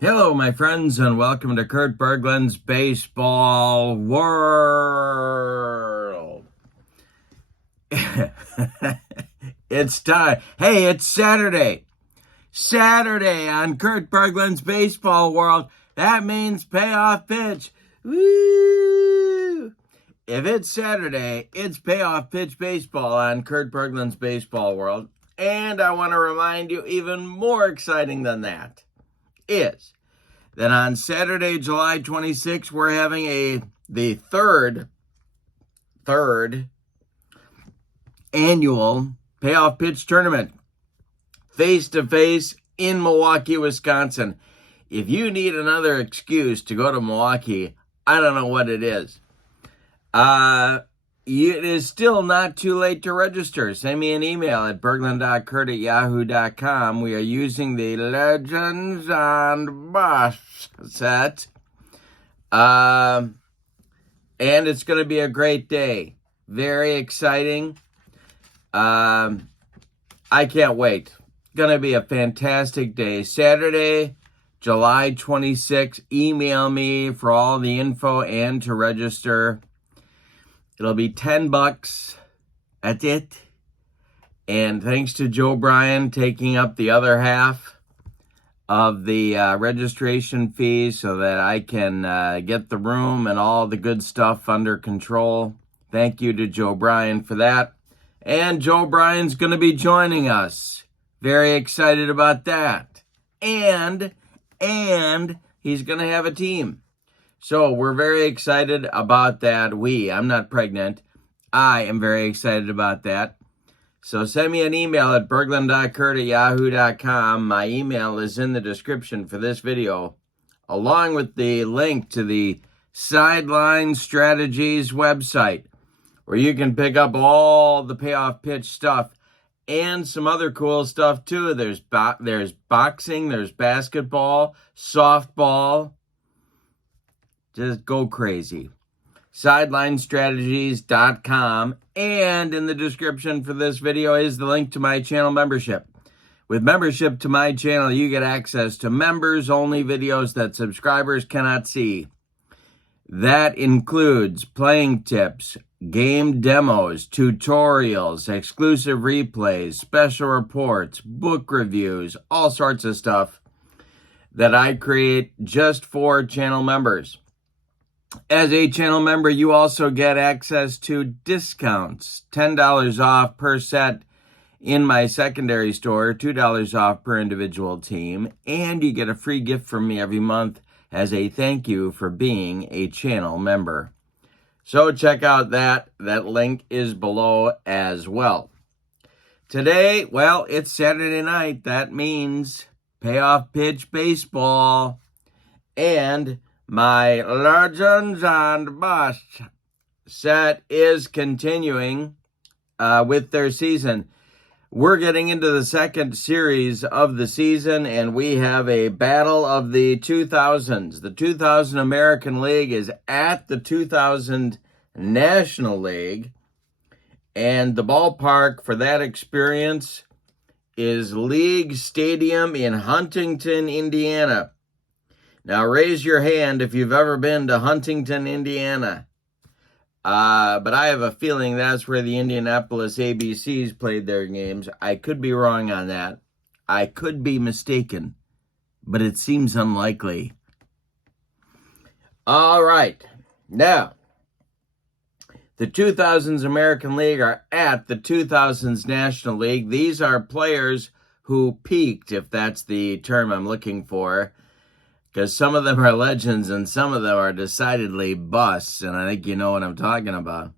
Hello, my friends, and welcome to Kurt Berglund's Baseball World. It's time. Hey, it's Saturday. Saturday on Kurt Berglund's Baseball World. That means payoff pitch. Woo! If it's Saturday, it's payoff pitch baseball on Kurt Berglund's Baseball World. And I want to remind you, even more exciting than that is that on Saturday, July 26th, we're having the third annual payoff pitch tournament, face-to-face in Milwaukee, Wisconsin. If you need another excuse to go to Milwaukee, I don't know what it is. It is still not too late to register. Send me an email at berglund.kurt@yahoo.com. We are using the Legends and BUSTS set. And it's going to be a great day. Very exciting. I can't wait. Going to be a fantastic day. Saturday, July 26th. Email me for all the info and to register. It'll be $10. That's it. And thanks to Joe Bryan taking up the other half of the registration fee so that I can get the room and all the good stuff under control. Thank you to Joe Bryan for that. And Joe Bryan's going to be joining us. Very excited about that. And he's going to have a team. So we're very excited about that. I'm not pregnant. I am very excited about that. So send me an email at berglund.kurt@yahoo.com. My email is in the description for this video, along with the link to the Sideline Strategies website, where you can pick up all the payoff pitch stuff and some other cool stuff too. There's boxing, there's basketball, softball. Just go crazy. SidelineStrategies.com. And in the description for this video is the link to my channel membership. With membership to my channel, you get access to members-only videos that subscribers cannot see. That includes playing tips, game demos, tutorials, exclusive replays, special reports, book reviews, all sorts of stuff that I create just for channel members. As a channel member, you also get access to discounts, $10 off per set in my secondary store, $2 off per individual team, and you get a free gift from me every month as a thank you for being a channel member. So check out that. That link is below as well. Today, well, it's Saturday night. That means payoff pitch baseball. And my Legends and BUSTS set is continuing with their season. We're getting into the second series of the season, and we have a battle of the 2000s. The 2000 American League is at the 2000 National League, and the ballpark for that experience is League Stadium in Huntington, Indiana. Now, raise your hand if you've ever been to Huntington, Indiana. But I have a feeling that's where the Indianapolis ABCs played their games. I could be wrong on that. I could be mistaken, but it seems unlikely. All right. Now, the 2000s American League are at the 2000s National League. These are players who peaked, if that's the term I'm looking for, because some of them are legends and some of them are decidedly busts, and I think you know what I'm talking about.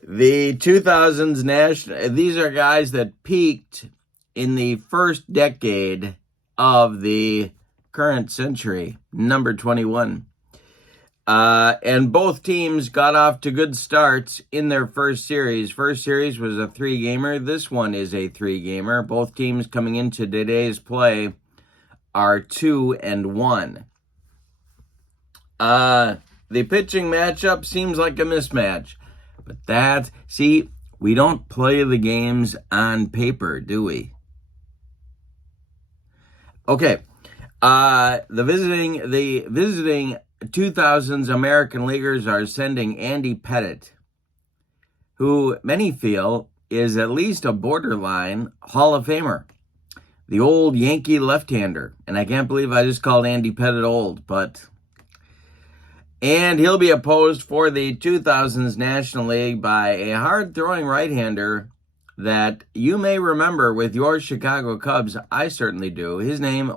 The 2000s National, these are guys that peaked in the first decade of the current century, number 21. And both teams got off to good starts in their first series. First series was a 3-gamer. This one is a 3-gamer. Both teams coming into today's play are 2-1. The pitching matchup seems like a mismatch. But we don't play the games on paper, do we? Okay. The visiting 2000s American Leaguers are sending Andy Pettitte, who many feel is at least a borderline Hall of Famer. The old Yankee left-hander. And I can't believe I just called Andy Pettitte old, but... And he'll be opposed for the 2000s National League by a hard-throwing right-hander that you may remember with your Chicago Cubs. I certainly do. His name,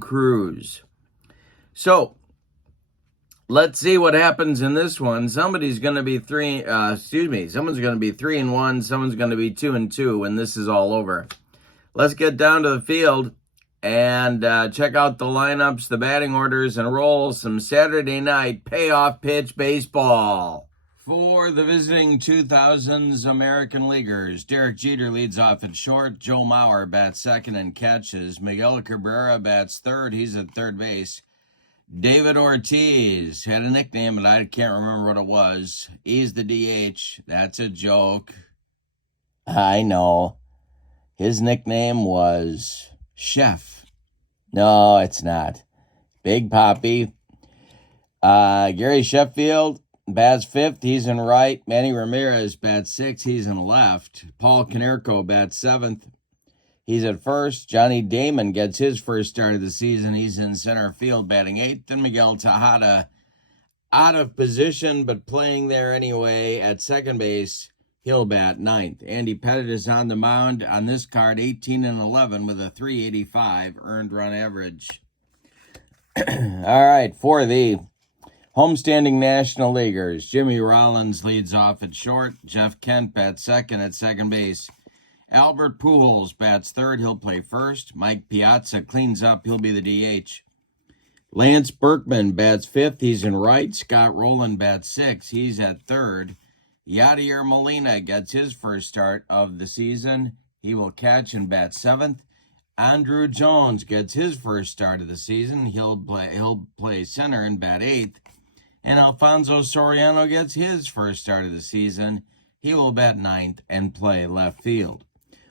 Cruz. So, let's see what happens in this one. Someone's going to be 3-1. Someone's going to be 2-2 when this is all over. Let's get down to the field and check out the lineups, the batting orders, and roll some Saturday night payoff pitch baseball. For the visiting 2000s American Leaguers, Derek Jeter leads off at short. Joe Mauer bats second and catches. Miguel Cabrera bats third. He's at third base. David Ortiz had a nickname, but I can't remember what it was. He's the DH. That's a joke. I know. His nickname was Chef. No, it's not. Big Papi. Gary Sheffield bats fifth. He's in right. Manny Ramirez bats sixth. He's in left. Paul Konerko bats seventh. He's at first. Johnny Damon gets his first start of the season. He's in center field batting eighth. And Miguel Tejada out of position but playing there anyway at second base. He'll bat ninth. Andy Pettitte is on the mound on this card, 18-11 with a 385 earned run average. All right, for the homestanding National Leaguers, Jimmy Rollins leads off at short. Jeff Kent bats second at second base. Albert Pujols bats third. He'll play first. Mike Piazza cleans up. He'll be the DH. Lance Berkman bats fifth. He's in right. Scott Rowland bats sixth. He's at third. Yadier Molina gets his first start of the season. He will catch and bat seventh. Andrew Jones gets his first start of the season. He'll play center and bat eighth. And Alfonso Soriano gets his first start of the season. He will bat ninth and play left field.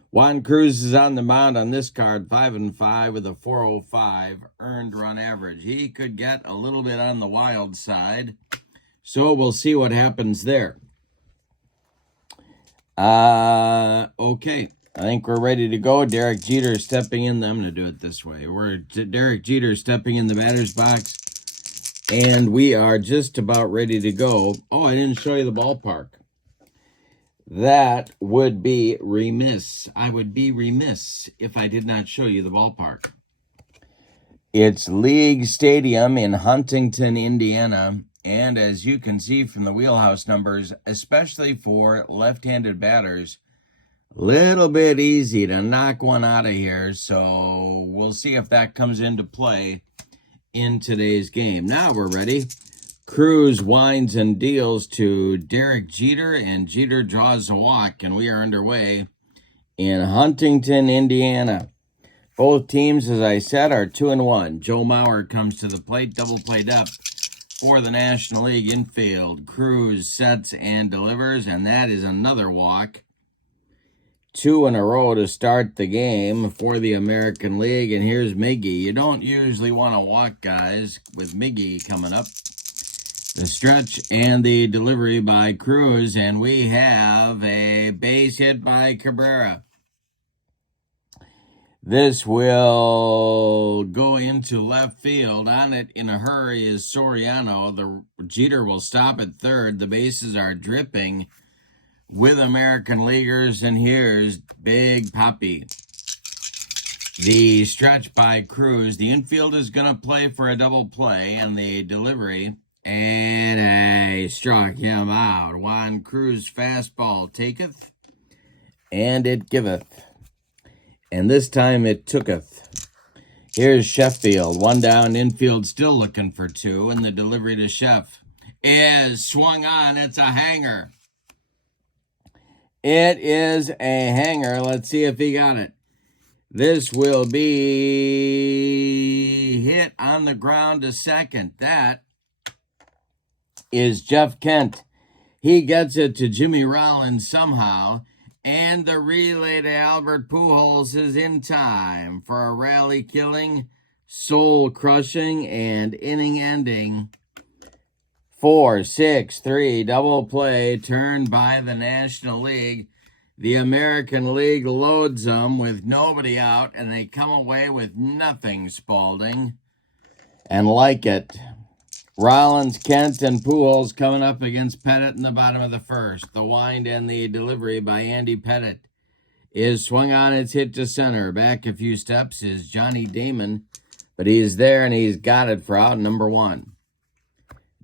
Juan Cruz is on the mound on this card, 5-5 with a 405 earned run average. He could get a little bit on the wild side, so we'll see what happens there. Okay, I think we're ready to go. Derek Jeter stepping in. I'm going to do it this way. Derek Jeter stepping in the batter's box, and we are just about ready to go. Oh, I didn't show you the ballpark. That would be remiss. I would be remiss if I did not show you the ballpark. It's League Stadium in Huntington, Indiana. And as you can see from the wheelhouse numbers, especially for left-handed batters, little bit easy to knock one out of here. So we'll see if that comes into play in today's game. Now we're ready. Cruz winds and deals to Derek Jeter, and Jeter draws a walk, and we are underway in Huntington, Indiana. Both teams, as I said, are 2-1. Joe Mauer comes to the plate, double play up for the National League infield. Cruz sets and delivers, and that is another walk. 2 in a row to start the game for the American League, and here's Miggy. You don't usually want to walk guys with Miggy coming up. The stretch and the delivery by Cruz, and we have a base hit by Cabrera. This will go into left field. On it in a hurry is Soriano. The Jeter will stop at third. The bases are dripping with American Leaguers, and here's Big Papi. The stretch by Cruz. The infield is going to play for a double play, and the delivery... And I struck him out. Juan Cruz fastball taketh, and it giveth. And this time it tooketh. Here's Sheffield. One down, infield still looking for two, and the delivery to Sheff is swung on. It's a hanger. It is a hanger. Let's see if he got it. This will be hit on the ground to second. That is Jeff Kent. He gets it to Jimmy Rollins somehow, and the relay to Albert Pujols is in time for a rally killing soul-crushing and inning-ending 4-6-3 double play turned by the National League. The American League loads them with nobody out, and they come away with nothing, Spalding. And like it. Rollins, Kent, and Pujols coming up against Pettitte in the bottom of the first. The wind and the delivery by Andy Pettitte is swung on. It's hit to center. Back a few steps is Johnny Damon, but he's there and he's got it for out number 1.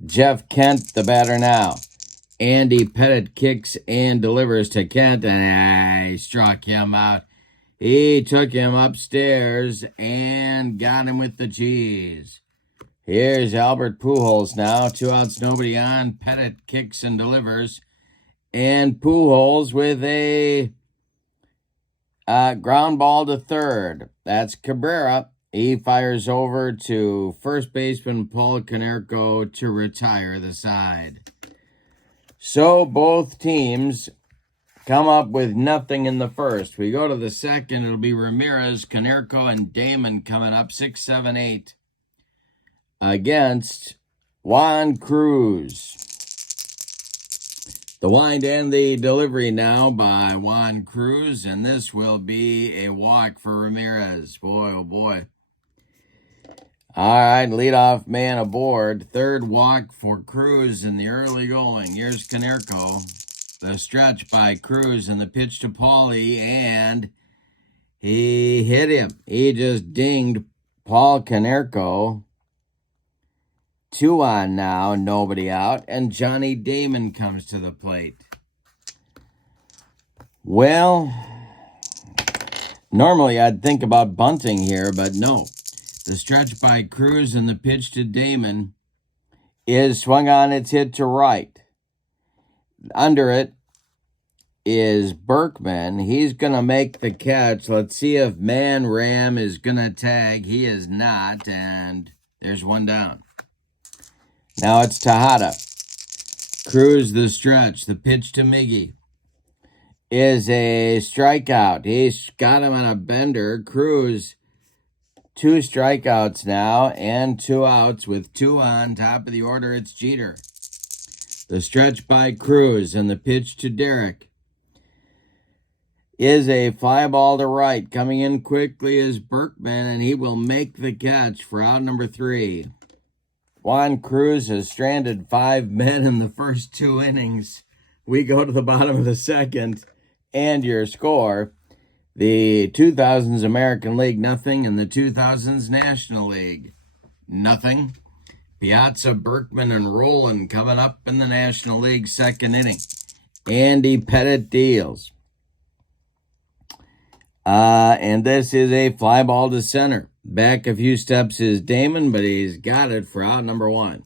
Jeff Kent, the batter now. Andy Pettitte kicks and delivers to Kent, and he struck him out. He took him upstairs and got him with the cheese. Here's Albert Pujols now. 2 outs, nobody on. Pettitte kicks and delivers. And Pujols with a ground ball to third. That's Cabrera. He fires over to first baseman Paul Konerko to retire the side. So both teams come up with nothing in the first. We go to the second. It'll be Ramirez, Konerko, and Damon coming up 6, 7, 8 against Juan Cruz. The wind and the delivery now by Juan Cruz, and this will be a walk for Ramirez. Boy, oh boy. All right, leadoff man aboard. Third walk for Cruz in the early going. Here's Konerko. The stretch by Cruz and the pitch to Paulie, and he hit him. He just dinged Paul Konerko. 2 on now, nobody out, and Johnny Damon comes to the plate. Well, normally I'd think about bunting here, but no. The stretch by Cruz and the pitch to Damon is swung on. It's hit to right. Under it is Berkman. He's going to make the catch. Let's see if Man Ram is going to tag. He is not, and there's 1 down. Now it's Tejada. Cruz the stretch. The pitch to Miggy is a strikeout. He's got him on a bender. Cruz, 2 strikeouts now and 2 outs with 2 on. Top of the order, it's Jeter. The stretch by Cruz and the pitch to Derek is a fly ball to right. Coming in quickly is Berkman, and he will make the catch for out number 3. Juan Cruz has stranded 5 men in the first 2 innings. We go to the bottom of the second, and your score, the 2000s American League, nothing, and the 2000s National League, nothing. Piazza, Berkman, and Rowland coming up in the National League second inning. Andy Pettitte deals. And this is a fly ball to center. Back a few steps is Damon, but he's got it for out number 1.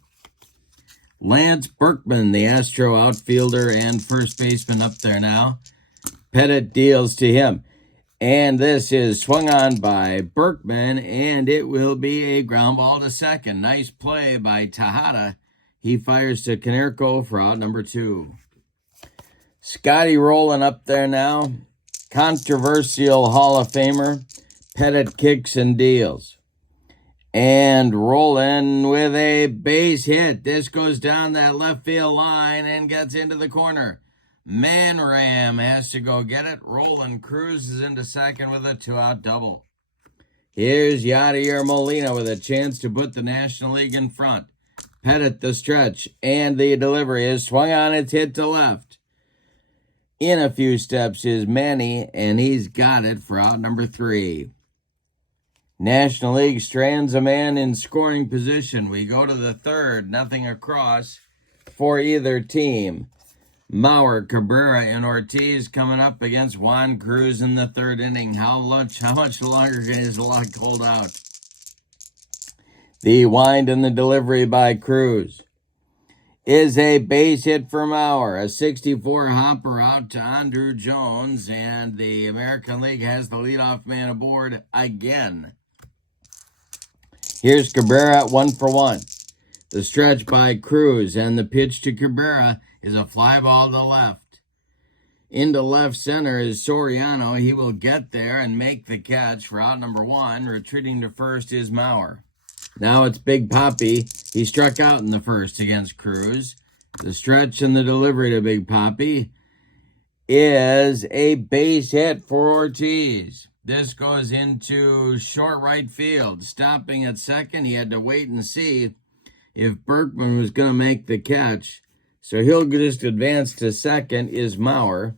Lance Berkman, the Astro outfielder and first baseman up there now. Pettitte deals to him. And this is swung on by Berkman, and it will be a ground ball to second. Nice play by Tejada. He fires to Konerko for out number 2. Scotty Rowland up there now. Controversial Hall of Famer. Pettitte kicks and deals. And Rowland with a base hit. This goes down that left field line and gets into the corner. Man Ram has to go get it. Rowland cruises into second with a 2-out double. Here's Yadier Molina with a chance to put the National League in front. Pettitte the stretch, and the delivery is swung on. It's hit to left. In a few steps is Manny, and he's got it for out number 3. National League strands a man in scoring position. We go to the third, nothing across for either team. Mauer, Cabrera, and Ortiz coming up against Juan Cruz in the third inning. How much longer can his luck hold out? The wind and the delivery by Cruz is a base hit for Mauer. A 64 hopper out to Andrew Jones, and the American League has the leadoff man aboard again. Here's Cabrera at 1 for 1. The stretch by Cruz, and the pitch to Cabrera is a fly ball to left. Into left center is Soriano. He will get there and make the catch for out number 1. Retreating to first is Maurer. Now it's Big Poppy. He struck out in the first against Cruz. The stretch and the delivery to Big Poppy is a base hit for Ortiz. This goes into short right field. Stopping at second, he had to wait and see if Berkman was going to make the catch. So he'll just advance to second is Maurer.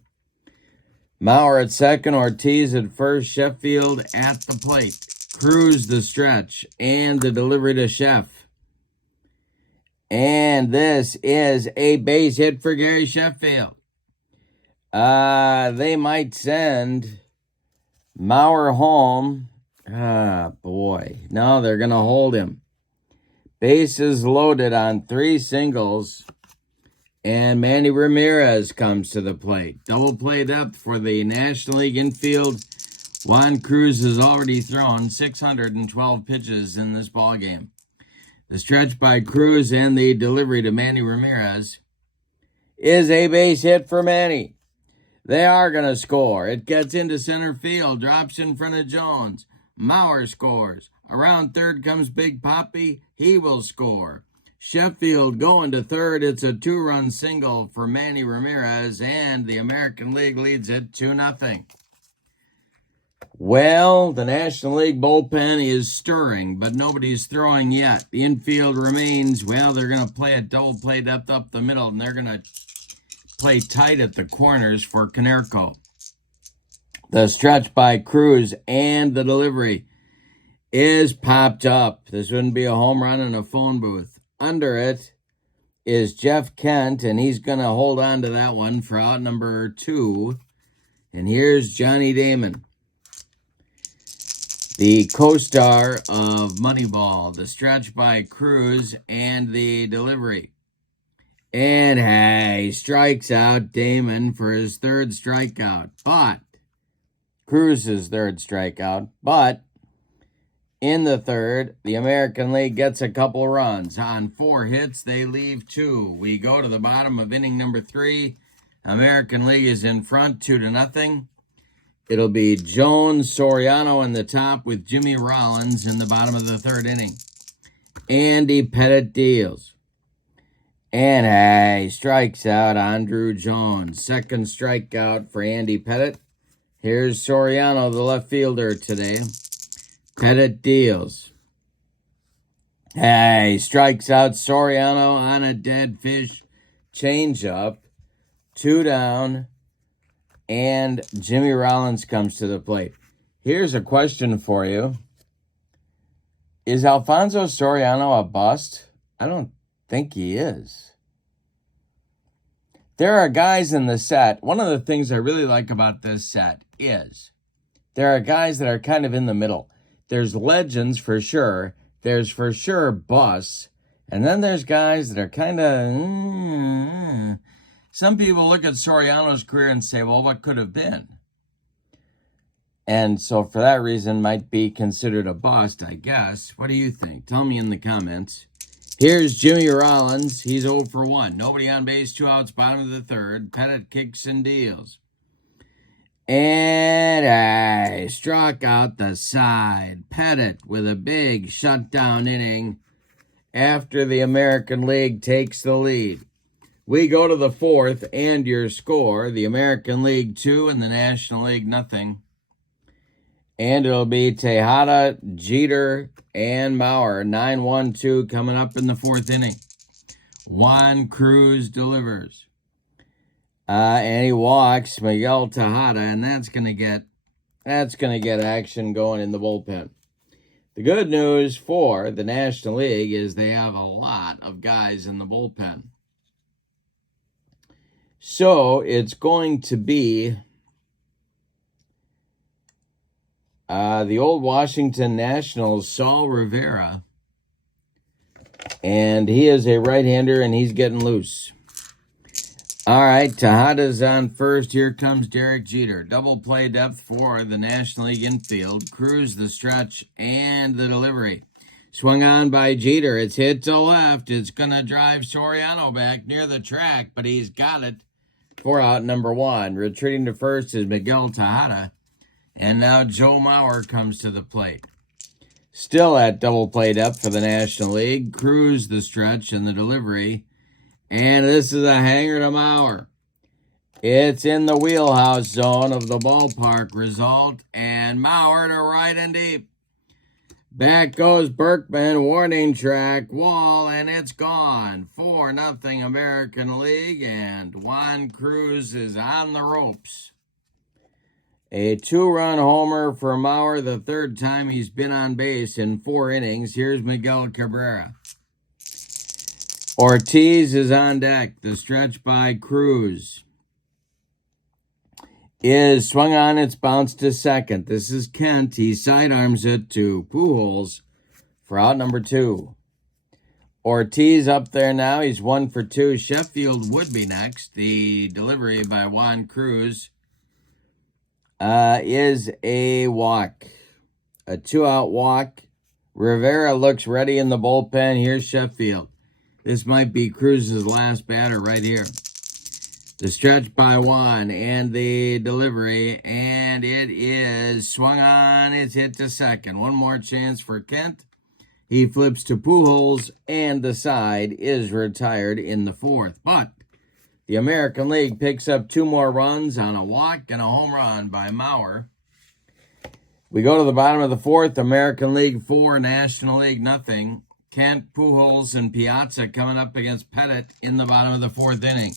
Maurer at second, Ortiz at first, Sheffield at the plate. Cruz the stretch and the delivery to Chef. And this is a base hit for Gary Sheffield. They might send Maurer home. Boy. No, they're going to hold him. Bases loaded on 3 singles. And Manny Ramirez comes to the plate. Double play depth for the National League infield. Juan Cruz has already thrown 612 pitches in this ballgame. The stretch by Cruz and the delivery to Manny Ramirez is a base hit for Manny. They are going to score. It gets into center field, drops in front of Jones. Maurer scores. Around third comes Big Poppy. He will score. Sheffield going to third. It's a 2-run single for Manny Ramirez, and the American League leads it 2-0. Well, the National League bullpen is stirring, but nobody's throwing yet. The infield remains, well, they're going to play a double play depth up the middle, and they're going to play tight at the corners for Konerko. The stretch by Cruz and the delivery is popped up. This wouldn't be a home run in a phone booth. Under it is Jeff Kent, and he's going to hold on to that one for out number 2. And here's Johnny Damon, the co-star of Moneyball. The stretch by Cruz and the delivery. And hey, strikes out Damon for his 3rd strikeout. But Cruz's 3rd strikeout. But in the 3rd, the American League gets a couple runs. On 4 hits, they leave 2. We go to the bottom of inning number 3. American League is in front 2-0. It'll be Jones, Soriano in the top with Jimmy Rollins in the bottom of the 3rd inning. Andy Pettitte deals. And hey, strikes out Andrew Jones. 2nd strikeout for Andy Pettitte. Here's Soriano, the left fielder today. Pettitte deals. Hey, strikes out Soriano on a dead fish changeup. 2 down. And Jimmy Rollins comes to the plate. Here's a question for you. Is Alfonso Soriano a bust? I don't think he is. There are guys in the set. One of the things I really like about this set is there are guys that are kind of in the middle. There's legends for sure. There's for sure busts. And then there's guys that are kind of... Some people look at Soriano's career and say, well, what could have been? And so for that reason, might be considered a bust, I guess. What do you think? Tell me in the comments. Here's Jimmy Rollins. He's 0 for 1. Nobody on base, 2 outs, bottom of the 3rd. Pettitte kicks and deals. And I struck out the side. Pettitte with a big shutdown inning after the American League takes the lead. We go to the 4th, and your score, the American League 2 and the National League nothing. And it'll be Tejada, Jeter, and Maurer. 9-1-2 coming up in the 4th inning. Juan Cruz delivers. And he walks Miguel Tejada, and that's gonna get action going in the bullpen. The good news for the National League is they have a lot of guys in the bullpen. So it's going to be the old Washington Nationals, Saul Rivera. And he is a right-hander, and he's getting loose. All right, Tejada's on first. Here comes Derek Jeter. Double play depth for the National League infield. Cruz the stretch and the delivery. Swung on by Jeter. It's hit to left. It's going to drive Soriano back near the track, but he's got it. for out number 1. Retreating to first is Miguel Tejada. And now Joe Mauer comes to the plate. Still at double play depth for the National League. Cruz the stretch and the delivery. And this is a hanger to Mauer. It's in the wheelhouse zone of the ballpark result. And Mauer to right and deep. Back goes Berkman, warning track, wall, and it's gone. 4-0 American League, and Juan Cruz is on the ropes. A 2-run homer for Mauer, the 3rd time he's been on base in 4 innings. Here's Miguel Cabrera. Ortiz is on deck. The stretch by Cruz is swung on, it's bounced to second. This is Kent. He sidearms it to Pujols for out number 2. Ortiz up there now. He's 1 for 2. Sheffield would be next. The delivery by Juan Cruz is a walk. A 2-out walk. Rivera looks ready in the bullpen. Here's Sheffield. This might be Cruz's last batter right here. The stretch by Juan and the delivery, and it is swung on. It's hit to second. One more chance for Kent. He flips to Pujols, and the side is retired in the 4th. But the American League picks up 2 more runs on a walk and a home run by Mauer. We go to the bottom of the 4th. American League 4, National League nothing. Kent, Pujols, and Piazza coming up against Pettitte in the bottom of the 4th inning.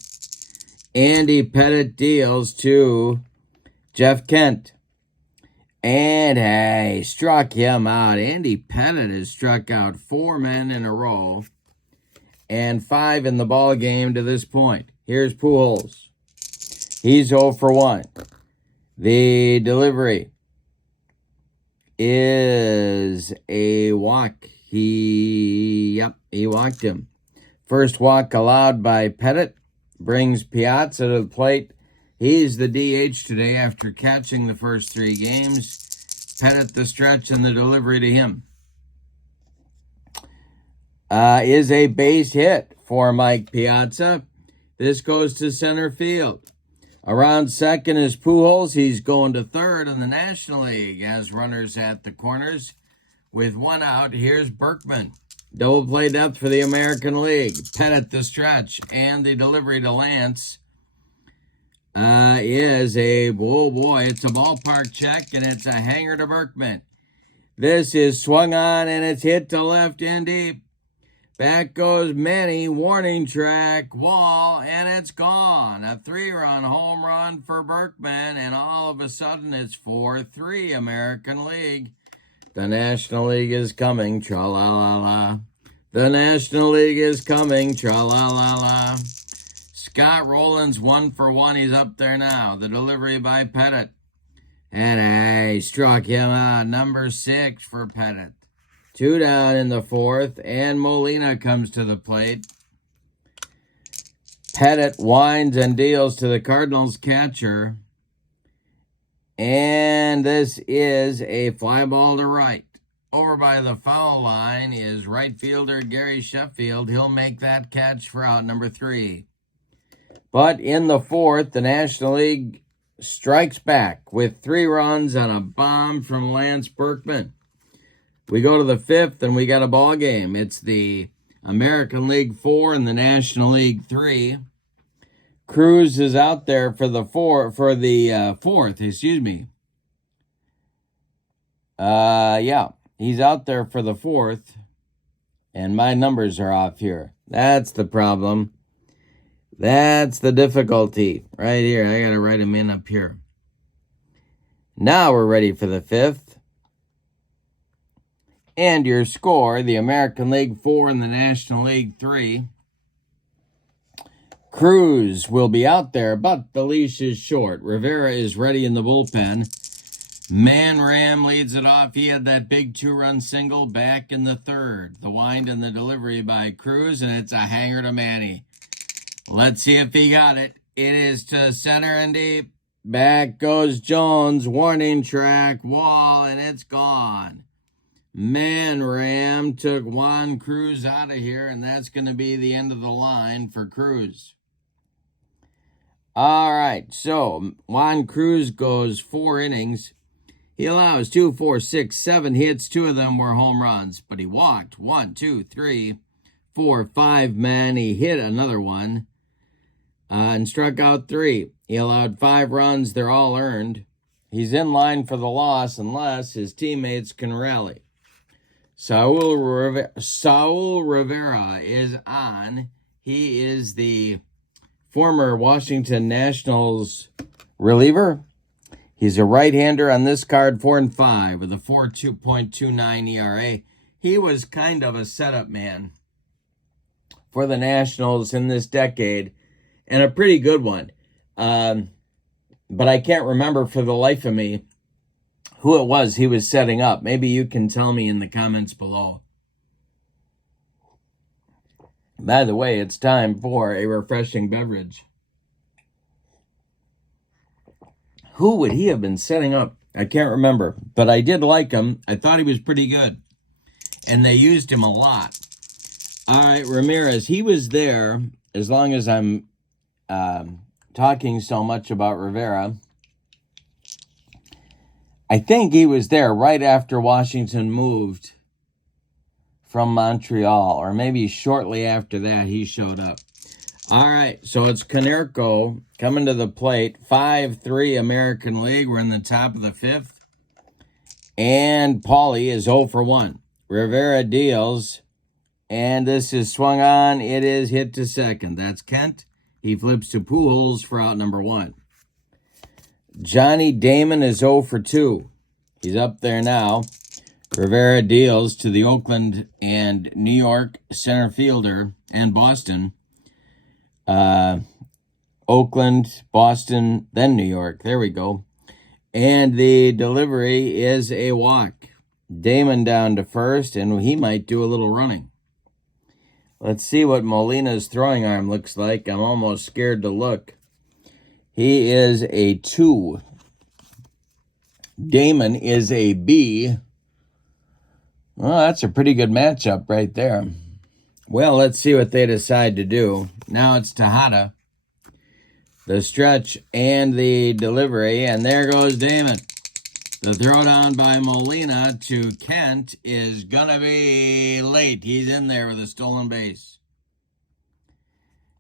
Andy Pettitte deals to Jeff Kent. And he struck him out. Andy Pettitte has struck out 4 men in a row and 5 in the ball game to this point. Here's Pujols. He's 0 for 1. The delivery is a walk. He walked him. First walk allowed by Pettitte. Brings Piazza to the plate. He's the DH today after catching the first 3 games. Pettitte the stretch and the delivery to him. Is a base hit for Mike Piazza. This goes to center field. Around second is Pujols. He's going to third in the National League as runners at the corners. With 1 out, here's Berkman. Double play depth for the American League. Pettitte the stretch and the delivery to Lance is a, oh boy, it's a ballpark check and it's a hanger to Berkman. This is swung on and it's hit to left and deep. Back goes Manny, warning track, wall, and it's gone. A 3-run home run for Berkman, and all of a sudden it's 4-3 American League. The National League is coming, tra-la-la-la. The National League is coming, tra-la-la-la. Scott Rowland's 1 for 1. He's up there now. The delivery by Pettitte. And he struck him out. Number 6 for Pettitte. 2 down in the 4th, and Molina comes to the plate. Pettitte winds and deals to the Cardinals catcher. And this is a fly ball to right. Over by the foul line is right fielder Gary Sheffield. He'll make that catch for out number 3. But in the 4th, the National League strikes back with 3 runs on a bomb from Lance Berkman. We go to the 5th, and we got a ball game. It's the American League 4 and the National League 3. Cruz is out there for the 4th, excuse me. He's out there for the 4th, and my numbers are off here. That's the problem. That's the difficulty right here. I got to write them in up here. Now we're ready for the 5th. And your score, the American League 4 and the National League 3. Cruz will be out there, but the leash is short. Rivera is ready in the bullpen. Manram leads it off. He had that big 2-run single back in the 3rd. The wind and the delivery by Cruz, and it's a hanger to Manny. Let's see if he got it. It is to center and deep. Back goes Jones, warning track, wall, and it's gone. Manram took Juan Cruz out of here, and that's going to be the end of the line for Cruz. All right, so Juan Cruz goes 4 innings. He allows 2, 4, 6, 7 hits. 2 of them were home runs, but he walked 1, 2, 3, 4, 5 men. He hit another one and struck out 3. He allowed 5 runs. They're all earned. He's in line for the loss unless his teammates can rally. Saul Rivera is on. He is the former Washington Nationals reliever. He's a right-hander on this card, 4-5 with a 4.29 ERA. He was kind of a setup man for the Nationals in this decade, and a pretty good one. But I can't remember for the life of me who it was he was setting up. Maybe you can tell me in the comments below. By the way, it's time for a refreshing beverage. Who would he have been setting up? I can't remember, but I did like him. I thought he was pretty good, and they used him a lot. All right, Ramirez, he was there, as long as I'm talking so much about Rivera. I think he was there right after Washington moved from Montreal, or maybe shortly after that he showed up. All right, so it's Konerko coming to the plate. 5-3 American League. We're in the top of the 5th. And Paulie is 0 for 1. Rivera deals, and this is swung on. It is hit to second. That's Kent. He flips to Pujols for out number 1. Johnny Damon is 0 for 2. He's up there now. Rivera deals to the Oakland and New York center fielder and Boston. Oakland, Boston, then New York. There we go. And the delivery is a walk. Damon down to first, and he might do a little running. Let's see what Molina's throwing arm looks like. I'm almost scared to look. He is a 2. Damon is a B. Well, that's a pretty good matchup right there. Well, let's see what they decide to do. Now it's Tejada. The stretch and the delivery, and there goes Damon. The throwdown by Molina to Kent is going to be late. He's in there with a stolen base.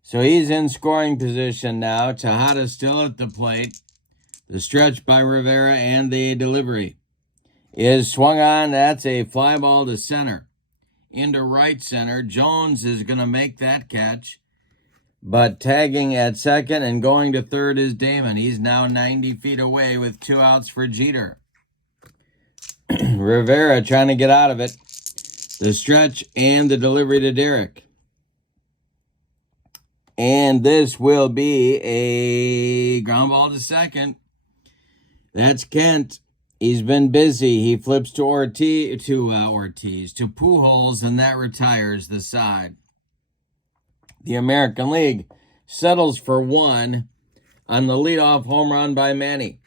So he's in scoring position now. Tejada still at the plate. The stretch by Rivera and the delivery is swung on. That's a fly ball to center. Into right center. Jones is going to make that catch. But tagging at second and going to third is Damon. He's now 90 feet away with 2 outs for Jeter. Rivera trying to get out of it. The stretch and the delivery to Derek. And this will be a ground ball to second. That's Kent. He's been busy. He flips to Pujols, and that retires the side. The American League settles for 1 on the leadoff home run by Manny.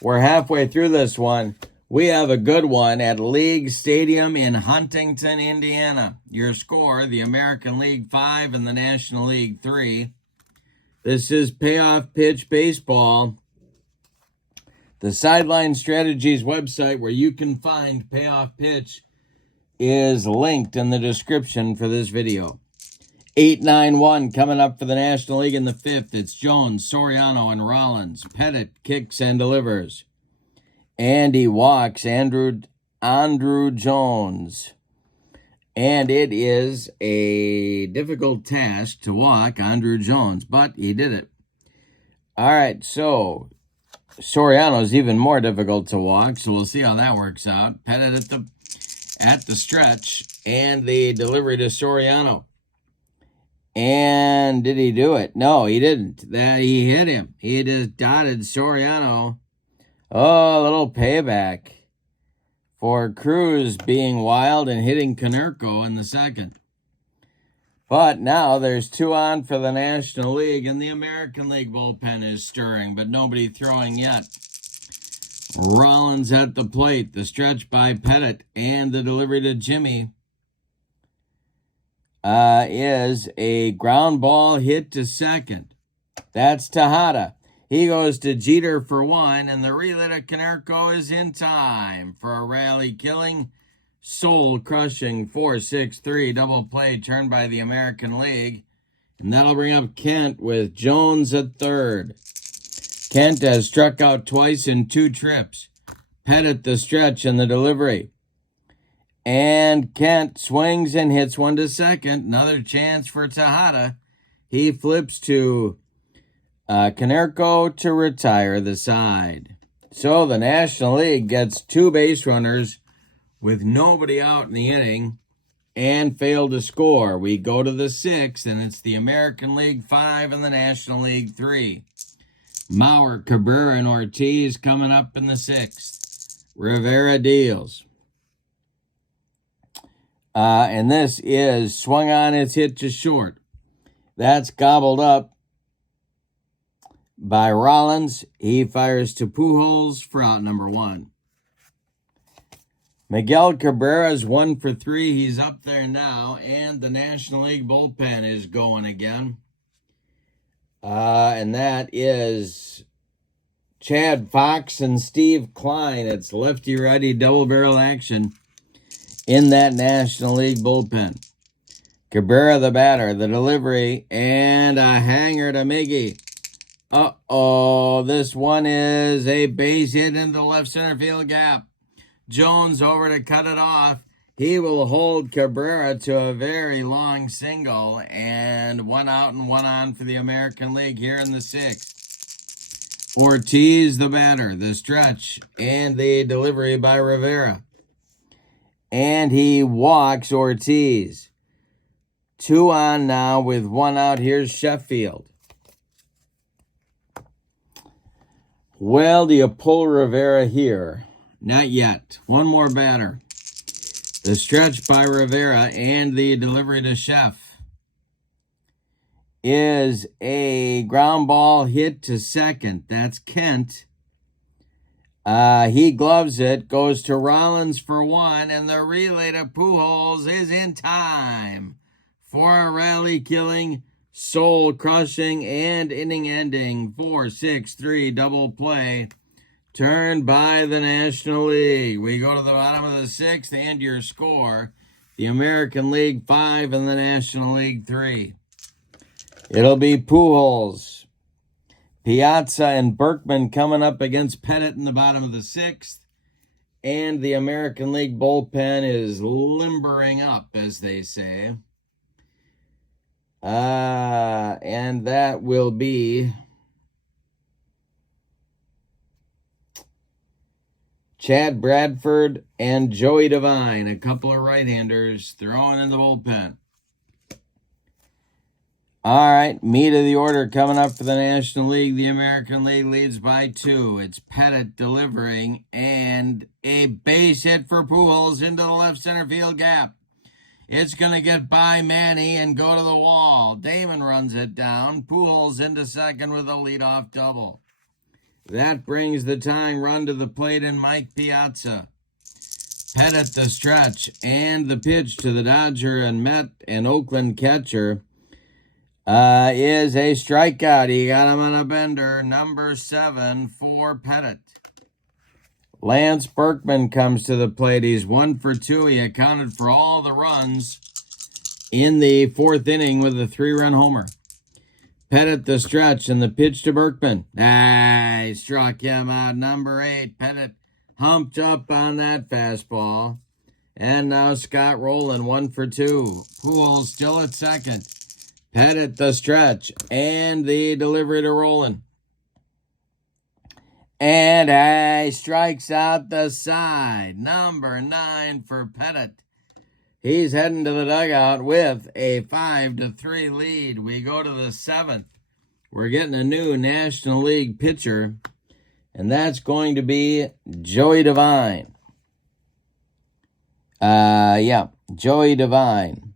We're halfway through this one. We have a good one at League Stadium in Huntington, Indiana. Your score, the American League 5 and the National League 3. This is Payoff Pitch Baseball. The Sideline Strategies website where you can find Payoff Pitch is linked in the description for this video. 8-9-1 coming up for the National League in the 5th. It's Jones, Soriano, and Rollins. Pettitte kicks and delivers. And he walks Andrew Jones. And it is a difficult task to walk Andrew Jones, but he did it. All right, so Soriano's even more difficult to walk, so we'll see how that works out. Pettitte at the stretch, and the delivery to Soriano. And did he do it? No, he didn't. He hit him. He just dotted Soriano. Oh, a little payback for Cruz being wild and hitting Konerko in the second. But now there's 2 on for the National League, and the American League bullpen is stirring, but nobody throwing yet. Rollins at the plate, the stretch by Pettitte, and the delivery to Jimmy is a ground ball hit to second. That's Tejada. He goes to Jeter for 1, and the relay to Konerko is in time for a rally-killing, soul-crushing 4-6-3 double play turned by the American League. And that'll bring up Kent with Jones at third. Kent has struck out twice in 2 trips. Pettitte the stretch and the delivery. And Kent swings and hits one to second. Another chance for Tejada. He flips to Konerko to retire the side. So the National League gets 2 base runners with nobody out in the inning and failed to score. We go to the 6th, and it's the American League 5 and the National League 3. Mauer, Cabrera, and Ortiz coming up in the 6th. Rivera deals. And this is swung on, it's hit to short. That's gobbled up by Rollins. He fires to Pujols for out number 1. Miguel Cabrera's 1 for 3. He's up there now, and the National League bullpen is going again. And that is Chad Fox and Steve Klein. It's lefty-righty double-barrel action in that National League bullpen. Cabrera the batter, the delivery, and a hanger to Miggy. Uh-oh, this one is a base hit into the left center field gap. Jones over to cut it off. He will hold Cabrera to a very long single, and 1 out and 1 on for the American League here in the 6th. Ortiz the batter, the stretch, and the delivery by Rivera. And he walks Ortiz. 2 on now with 1 out. Here's Sheffield. Well, do you pull Rivera here? Not yet. 1 more batter. The stretch by Rivera and the delivery to Chef is a ground ball hit to second. That's Kent. He gloves it, goes to Rollins for 1, and the relay to Pujols is in time for a rally-killing, soul-crushing, and inning-ending 4-6-3 double play turned by the National League. We go to the bottom of the 6th, and your score, the American League 5 and the National League 3. It'll be Pujols, Piazza, and Berkman coming up against Pettitte in the bottom of the 6th. And the American League bullpen is limbering up, as they say. And that will be Chad Bradford and Joey Devine, a couple of right-handers throwing in the bullpen. All right, meat of the order coming up for the National League. The American League leads by 2. It's Pettitte delivering, and a base hit for Pujols into the left center field gap. It's going to get by Manny and go to the wall. Damon runs it down. Pujols into second with a leadoff double. That brings the tying run to the plate in Mike Piazza. Pettitte the stretch, and the pitch to the Dodger and Met and Oakland catcher is a strikeout. He got him on a bender. Number 7 for Pettitte. Lance Berkman comes to the plate. He's 1 for 2. He accounted for all the runs in the 4th inning with a 3-run homer. Pettitte the stretch, and the pitch to Berkman. He struck him out. Number 8. Pettitte humped up on that fastball. And now Scott Rowland, 1 for 2. Pujols still at second. Pettitte the stretch, and the delivery to Rowland. And he strikes out the side. Number 9 for Pettitte. He's heading to the dugout with a 5-3 lead. We go to the 7th. We're getting a new National League pitcher, and that's going to be Joey Devine. Joey Devine.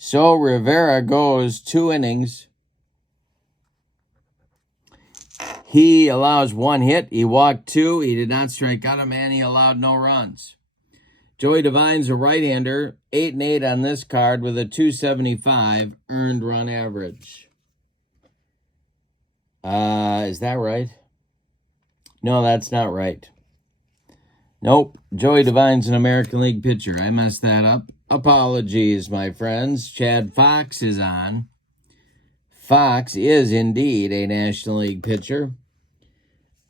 So Rivera goes 2 innings. He allows 1 hit. He walked 2. He did not strike out a man. He allowed no runs. Joey Devine's a right-hander, 8-8 on this card with a .275 earned run average. Is that right? No, that's not right. Nope. Joey Devine's an American League pitcher. I messed that up. Apologies, my friends. Chad Fox is on. Fox is indeed a National League pitcher.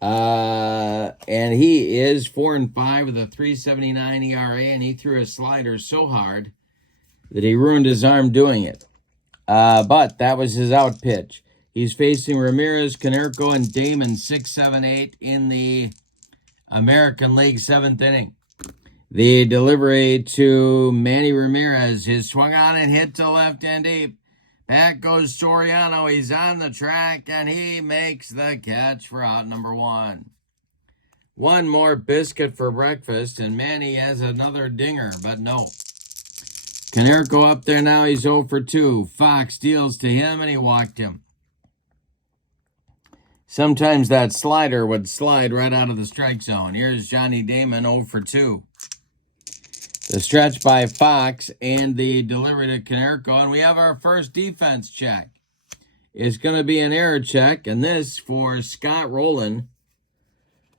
And he is 4-5 with a 3.79 ERA, and he threw a slider so hard that he ruined his arm doing it. But that was his out pitch. He's facing Ramirez, Canerco, and Damon 6, 7, 8 in the American League 7th inning. The delivery to Manny Ramirez is swung on and hit to left and deep. Back goes Soriano. He's on the track, and he makes the catch for out number 1. One more biscuit for breakfast, and Manny has another dinger, but no. Canerco up there now. He's 0 for 2. Fox deals to him, and he walked him. Sometimes that slider would slide right out of the strike zone. Here's Johnny Damon 0 for 2. The stretch by Fox and the delivery to Canerco. And we have our first defense check. It's going to be an error check. And this for Scott Rowland.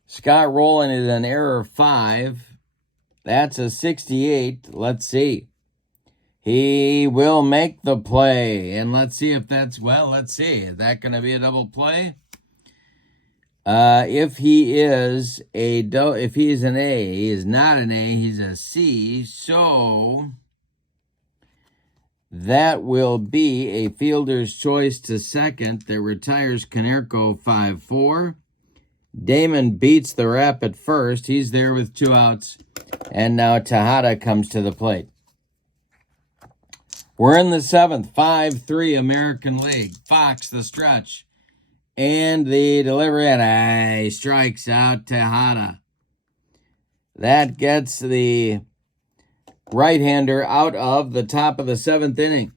Scott Rowland is an error 5. That's a 68. Let's see. He will make the play. And let's see if that's, well, let's see. Is that going to be a double play? If he is an A, he is not an A, he's a C. So that will be a fielder's choice to second that retires Canerco 5-4. Damon beats the rap at first. He's there with 2 outs. And now Tejada comes to the plate. We're in the 7th, 5-3 American League. Fox the stretch. And the delivery, and he strikes out Tejada. That gets the right-hander out of the top of the 7th inning.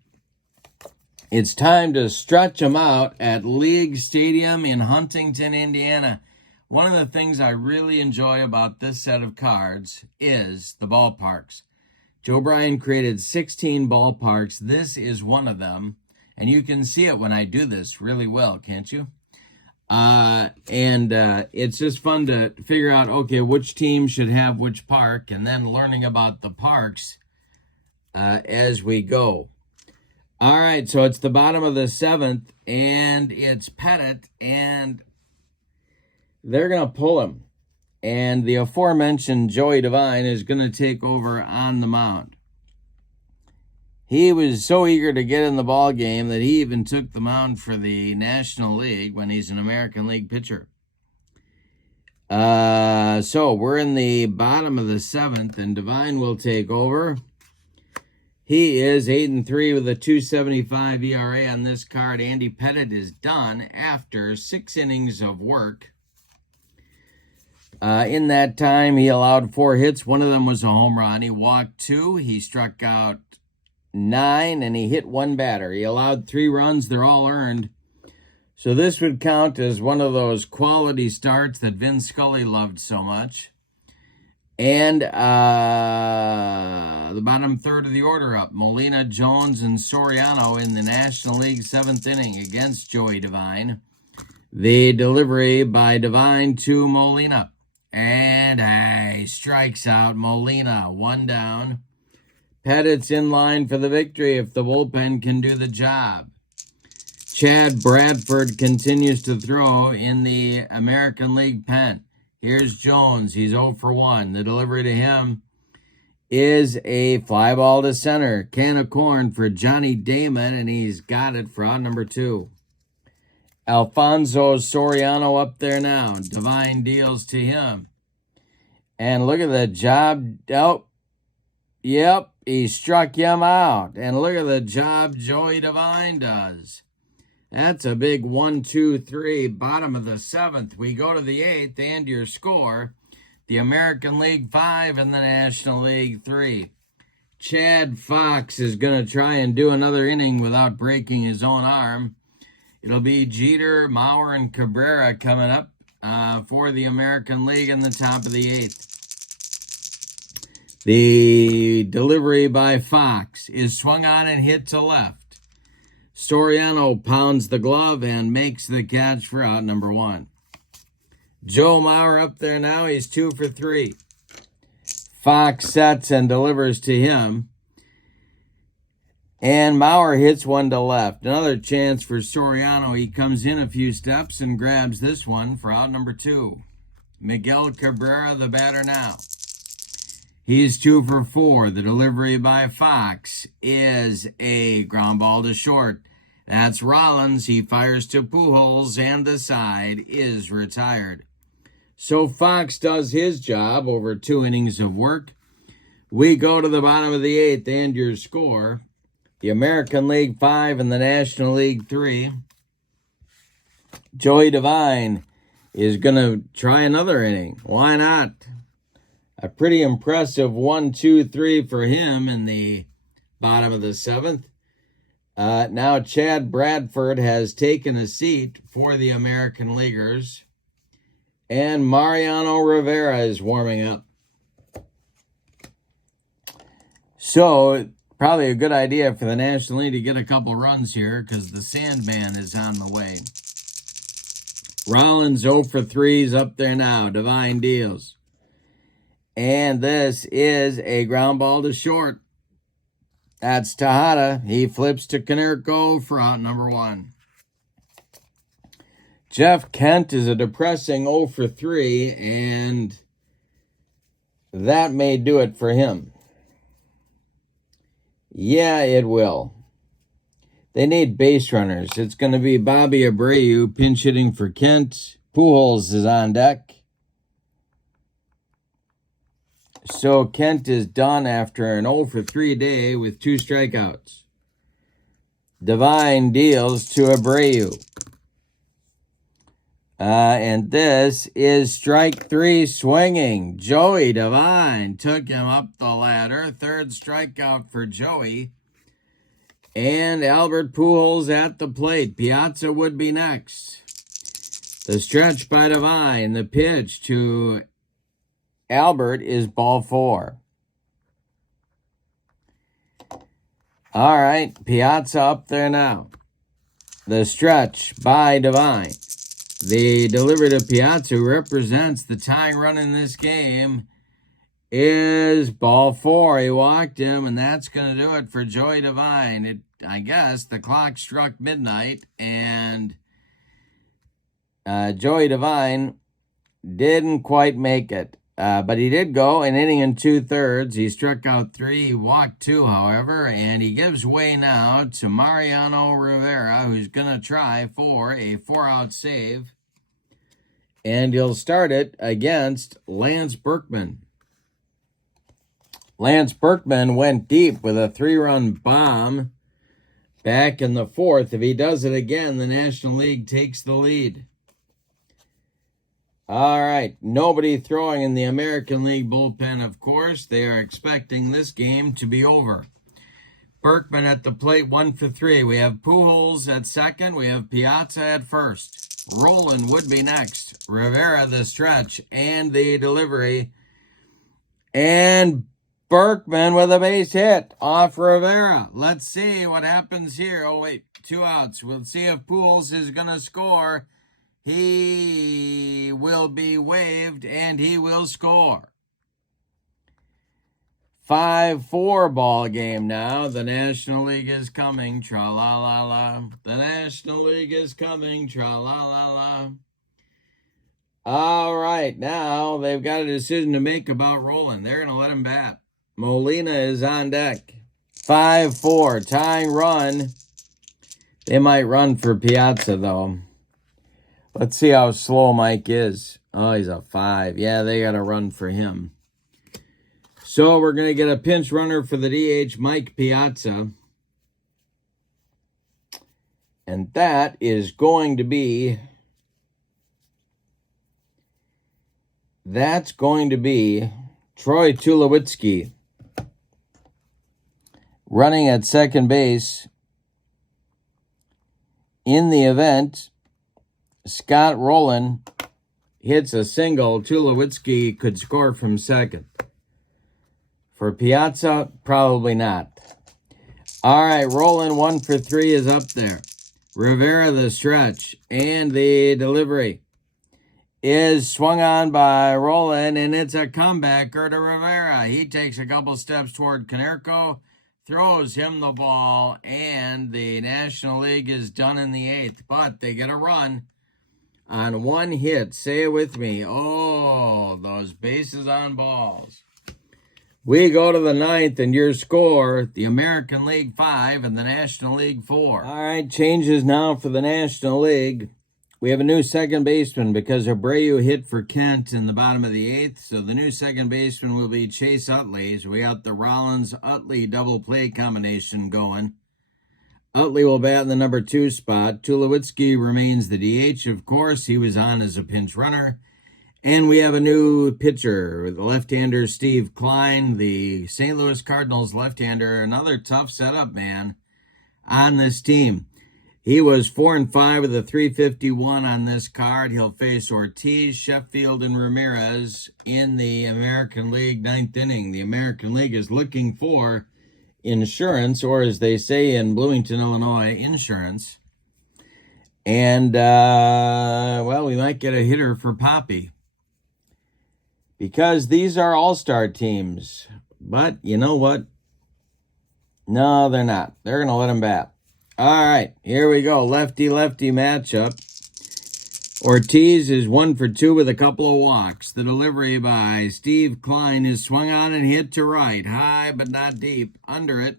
It's time to stretch him out at League Stadium in Huntington, Indiana. One of the things I really enjoy about this set of cards is the ballparks. Joe Bryan created 16 ballparks. This is one of them. And you can see it when I do this really well, can't you? It's just fun to figure out, okay, which team should have which park, and then learning about the parks as we go. All right, so it's the bottom of the 7th, and it's Pettitte, and they're going to pull him. And the aforementioned Joey Devine is going to take over on the mound. He was so eager to get in the ball game that he even took the mound for the National League when he's an American League pitcher. So we're in the bottom of the 7th, and Devine will take over. He is 8-3 with a 2.75 ERA on this card. Andy Pettitte is done after 6 innings of work. In that time, he allowed 4 hits. One of them was a home run. He walked 2. He struck out 9, and he hit 1 batter. He allowed 3 runs. They're all earned. So this would count as one of those quality starts that Vin Scully loved so much. And the bottom third of the order up, Molina, Jones, and Soriano in the National League 7th inning against Joey Devine. The delivery by Devine to Molina. And he strikes out Molina. 1 down. Pettitte's in line for the victory if the bullpen can do the job. Chad Bradford continues to throw in the American League pen. Here's Jones. He's 0 for 1. The delivery to him is a fly ball to center. Can of corn for Johnny Damon, and he's got it for out number 2. Alfonso Soriano up there now. Devine deals to him. And look at the job. Oh, yep, he struck him out. And look at the job Joey Devine does. That's a big 1, 2, 3, bottom of the 7th. We go to the 8th, and your score, the American League 5 and the National League 3. Chad Fox is going to try and do another inning without breaking his own arm. It'll be Jeter, Mauer, and Cabrera coming up for the American League in the top of the 8th. The delivery by Fox is swung on and hit to left. Soriano pounds the glove and makes the catch for out number 1. Joe Mauer up there now. He's 2 for 3. Fox sets and delivers to him. And Mauer hits one to left. Another chance for Soriano. He comes in a few steps and grabs this one for out number 2. Miguel Cabrera, the batter now. He's 2 for 4. The delivery by Fox is a ground ball to short. That's Rollins. He fires to Pujols, and the side is retired. So Fox does his job over 2 innings of work. We go to the bottom of the 8th, and your score. The American League 5 and the National League 3. Joey Devine is going to try another inning. Why not? A pretty impressive 1, 2, 3 for him in the bottom of the 7th. Now Chad Bradford has taken a seat for the American Leaguers. And Mariano Rivera is warming up. So, probably a good idea for the National League to get a couple runs here because the Sandman is on the way. Rollins 0 for 3 is up there now. Devine deals. And this is a ground ball to short. That's Tejada. He flips to Konerko for out number 1. Jeff Kent is a depressing 0 for 3, and that may do it for him. Yeah, it will. They need base runners. It's going to be Bobby Abreu pinch hitting for Kent. Pujols is on deck. So Kent is done after an 0 for 3 day with 2 strikeouts. Devine deals to Abreu. And this is strike 3 swinging. Joey Devine took him up the ladder. 3rd strikeout for Joey. And Albert Pujols at the plate. Piazza would be next. The stretch by Devine. The pitch to Albert is ball 4. All right, Piazza up there now. The stretch by Devine. The delivery to Piazza, who represents the tying run in this game, is ball 4. He walked him, and that's going to do it for Joey Devine. I guess the clock struck midnight, and Joey Devine didn't quite make it. But he did go an inning and 2/3. He struck out 3. He walked 2, however, and he gives way now to Mariano Rivera, who's going to try for a 4-out save. And he'll start it against Lance Berkman. Lance Berkman went deep with a 3-run bomb back in the 4th. If he does it again, the National League takes the lead. All right, nobody throwing in the American League bullpen, of course. They are expecting this game to be over. Berkman at the plate, 1 for 3. We have Pujols at second. We have Piazza at first. Roland would be next. Rivera the stretch and the delivery. And Berkman with a base hit off Rivera. Let's see what happens here. Oh, wait, 2 outs. We'll see if Pujols is going to score. He will be waived, and he will score. 5-4 ball game now. The National League is coming. Tra-la-la-la. The National League is coming. Tra-la-la-la. All right, now they've got a decision to make about Roland. They're going to let him bat. Molina is on deck. 5-4, tying run. They might run for Piazza, though. Let's see how slow Mike is. Oh, he's a 5. Yeah, they got to run for him. So we're going to get a pinch runner for the DH, Mike Piazza. And that is going to be... That's going to be Troy Tulowitzki. Running at second base. In the event... Scott Rowland hits a single. Tulowitzki could score from second. For Piazza, probably not. All right, rolling 1 for 3 is up there. Rivera, the stretch, and the delivery is swung on by Roland, and it's a comebacker to Rivera. He takes a couple steps toward Konerko, throws him the ball, and the National League is done in the 8th. But they get a run on 1 hit. Say it with me. Oh, those bases on balls. We go to the 9th, and your score, the American League 5 and the National League 4. All right, changes now for the National League. We have a new second baseman because Abreu hit for Kent in the bottom of the 8th. So the new second baseman will be Chase Utley. So we got the Rollins-Utley double play combination going. Utley will bat in the number 2 spot. Tulowitzki remains the DH, of course. He was on as a pinch runner. And we have a new pitcher, the left-hander Steve Klein, the St. Louis Cardinals left-hander. Another tough setup, man, on this team. He was 4-5 with a 351 on this card. He'll face Ortiz, Sheffield, and Ramirez in the American League 9th inning. The American League is looking for insurance, or as they say in Bloomington, Illinois, insurance. And, well, we might get a hitter for Poppy, because these are all-star teams. But you know what? No, they're not. They're going to let him bat. All right, here we go. Lefty-lefty matchup. Ortiz is 1 for 2 with a couple of walks. The delivery by Steve Klein is swung on and hit to right. High but not deep. Under it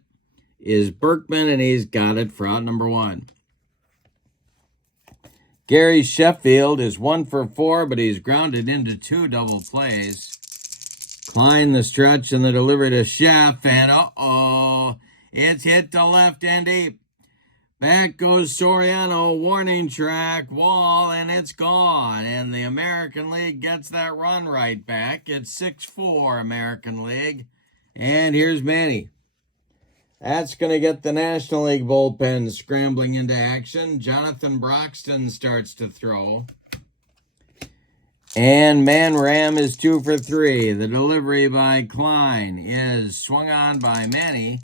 is Berkman, and he's got it for out number 1. Gary Sheffield is 1 for 4, but he's grounded into 2 double plays. Klein the stretch and the delivery to Sheff, and uh-oh, it's hit to left and deep. Back goes Soriano, warning track, wall, and it's gone. And the American League gets that run right back. It's 6-4 American League. And here's Manny. That's going to get the National League bullpen scrambling into action. Jonathan Broxton starts to throw. And Manram is 2 for 3. The delivery by Klein is swung on by Manny.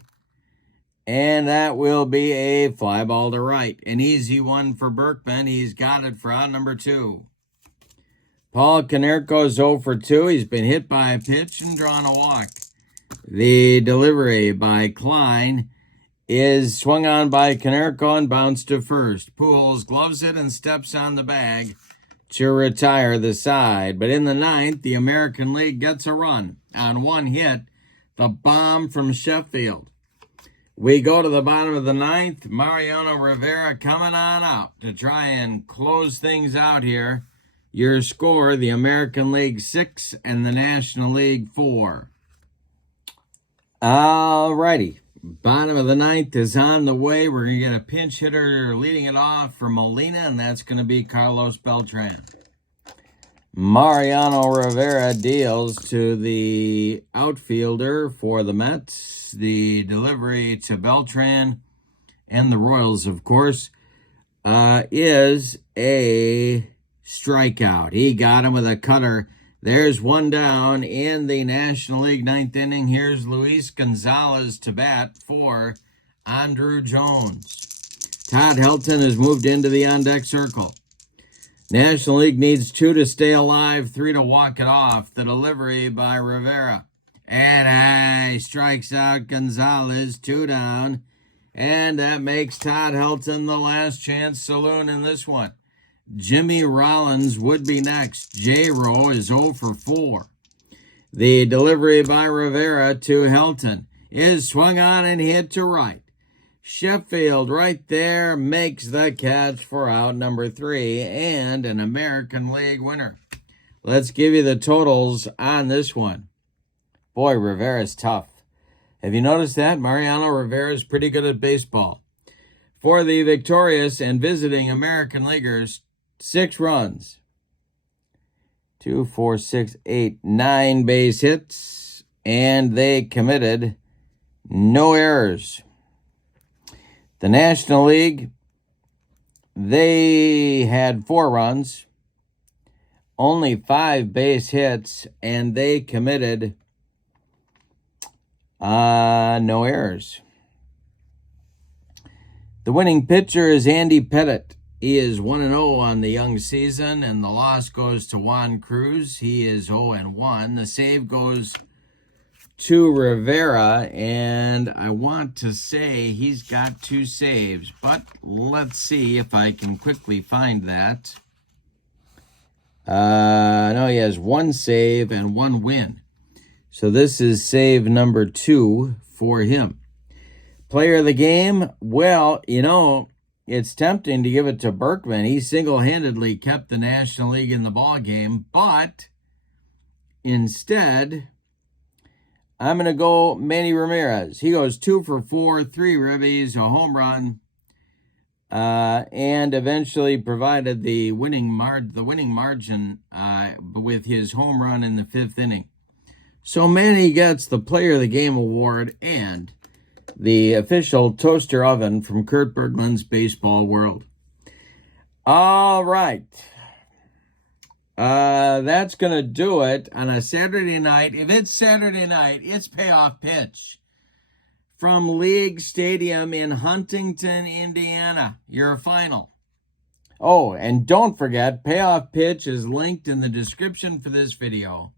And that will be a fly ball to right. An easy one for Berkman. He's got it for out number 2. Paul Konerko 0 for 2. He's been hit by a pitch and drawn a walk. The delivery by Klein is swung on by Konerko and bounced to first. Pujols gloves it and steps on the bag to retire the side. But in the 9th, the American League gets a run on 1 hit. The bomb from Sheffield. We go to the bottom of the 9th. Mariano Rivera coming on out to try and close things out here. Your score, the American League 6 and the National League 4. All righty. Bottom of the 9th is on the way. We're going to get a pinch hitter leading it off for Molina, and that's going to be Carlos Beltran. Mariano Rivera deals to the outfielder for the Mets. The delivery to Beltran and the Royals, of course, is a strikeout. He got him with a cutter. There's 1 down in the National League 9th inning. Here's Luis Gonzalez to bat for Andrew Jones. Todd Helton has moved into the on-deck circle. National League needs 2 to stay alive, 3 to walk it off. The delivery by Rivera. And he strikes out Gonzalez, 2 down. And that makes Todd Helton the last chance saloon in this one. Jimmy Rollins would be next. J-Ro is 0 for 4. The delivery by Rivera to Helton is swung on and hit to right. Sheffield right there makes the catch for out number 3 and an American League winner. Let's give you the totals on this one. Boy, Rivera's tough. Have you noticed that? Mariano Rivera is pretty good at baseball. For the victorious and visiting American Leaguers, 6 runs. 2, 4, 6, 8, 9 base hits, and they committed no errors. The National League, they had 4 runs, only 5 base hits, and they committed no errors. The winning pitcher is Andy Pettitte. He is 1-0 on the young season, and the loss goes to Cruz. He is 0-1. The save goes to Rivera, and I want to say he's got 2 saves, but let's see if I can quickly find that. No, he has 1 save and 1 win. So this is save number 2 for him. Player of the game, well, you know, it's tempting to give it to Berkman. He single-handedly kept the National League in the ballgame, but instead, I'm going to go Manny Ramirez. He goes 2 for 4, 3 ribbies, a home run, and eventually provided the winning margin with his home run in the 5th inning. So Manny gets the Player of the Game award and the official toaster oven from Kurt Berglund's Baseball World. All right. That's going to do it on a Saturday night. If it's Saturday night, it's Payoff Pitch from League Stadium in Huntington, Indiana. Your final. Oh, and don't forget, Payoff Pitch is linked in the description for this video.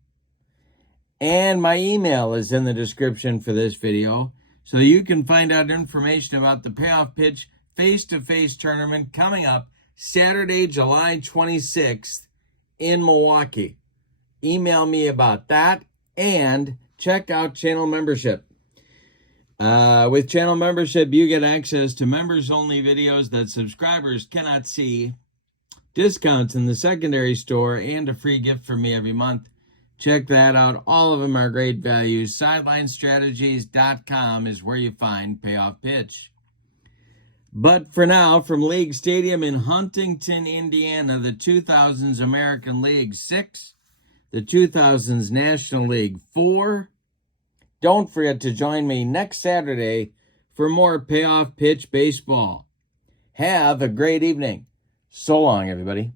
And my email is in the description for this video. So you can find out information about the Payoff Pitch face-to-face tournament coming up Saturday, July 26th in Milwaukee. Email me about that and check out channel membership. With channel membership, you get access to members-only videos that subscribers cannot see, discounts in the secondary store, and a free gift from me every month. Check that out. All of them are great values. SidelineStrategies.com is where you find Payoff Pitch. But for now, from League Stadium in Huntington, Indiana, the 2000s American League 6, the 2000s National League 4. Don't forget to join me next Saturday for more Payoff Pitch baseball. Have a great evening. So long, everybody.